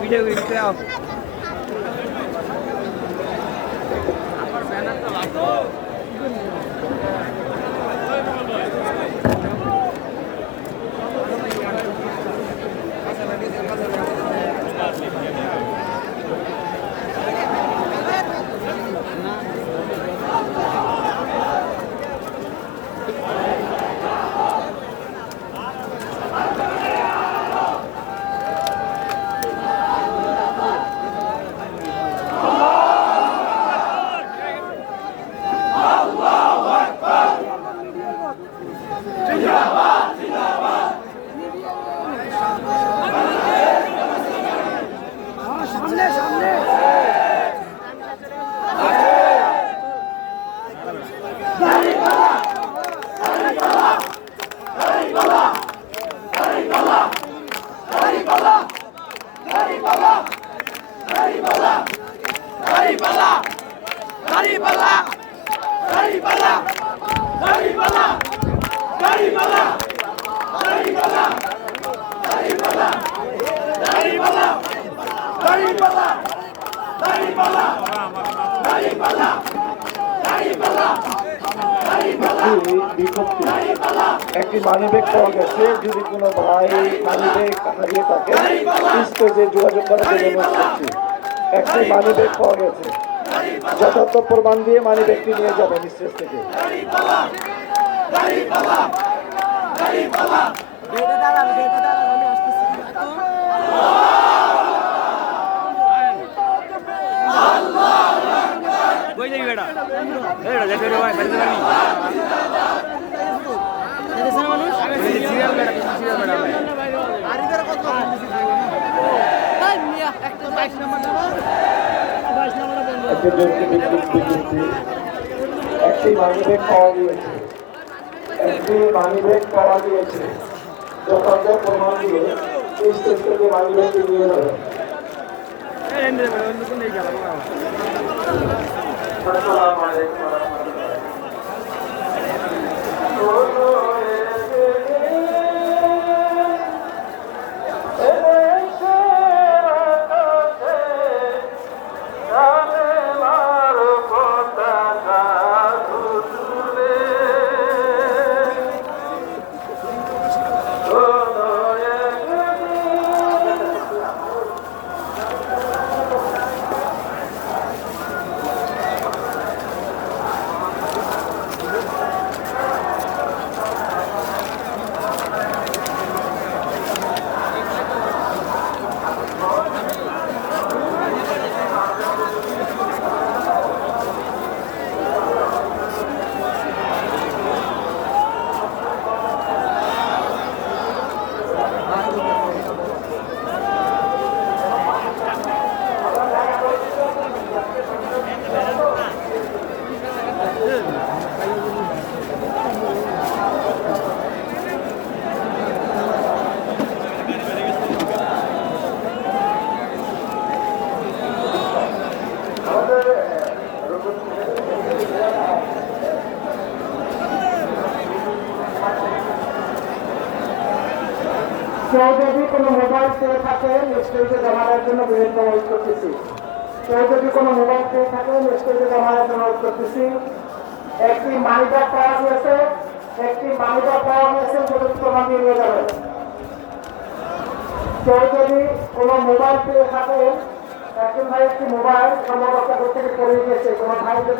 Video করতে আও একটি মানিব্যাগ পাওয়া গেছে। যদি কোনো ভাই মানিব্যাগ হারিয়ে থাকে স্টেজে যোগাযোগ করার জন্য অনুরোধ করছি। একটি মানিব্যাগ পাওয়া গেছে, যথার্থ প্রমাণ দিয়ে মানিব্যাগটি নিয়ে যাবেন স্টেজ থেকে। কই যাবি বেটা এই বেটা দেখে রে ভাই বাড়িতে পারবি দেখেছ না মানুষ সিরিয়াল বেটা ভাই আরিদার কত তাই মিয়া একটা 22 নাম্বার দাও 22 নাম্বার বন্ধ একটি মানিব্যাগ পাওয়া গিয়েছে, একটি মানিব্যাগ পাওয়া গিয়েছে, যথার্থ প্রমাণ দিয়ে স্টেজ থেকে মানিব্যাগটি নিয়ে যাবেন। এই এন্ড রে বন্ধ কোন এই গেল আসসালামু আলাইকুম ওয়া রাহমাতুল্লাহ। কেউ যদি কোনো মোবাইল পেয়ে থাকে স্টেজে জমানোর জন্য বিভিন্ন অনুরোধ করতেছি। কেউ যদি কোনো মোবাইল পেয়ে থাকে স্টেজে জমানোর জন্য অনুরোধ করতেছি। একটি মানিব্যাগ পাওয়া গিয়েছে, যদি প্রমাণ দিয়ে নিয়ে যাবেন। কেউ যদি কোনো মোবাইল পেয়ে থাকে, একজন ভাই একটি মোবাইল সম্ভবত থেকে পড়ে গিয়েছে, কোনো ভাই যদি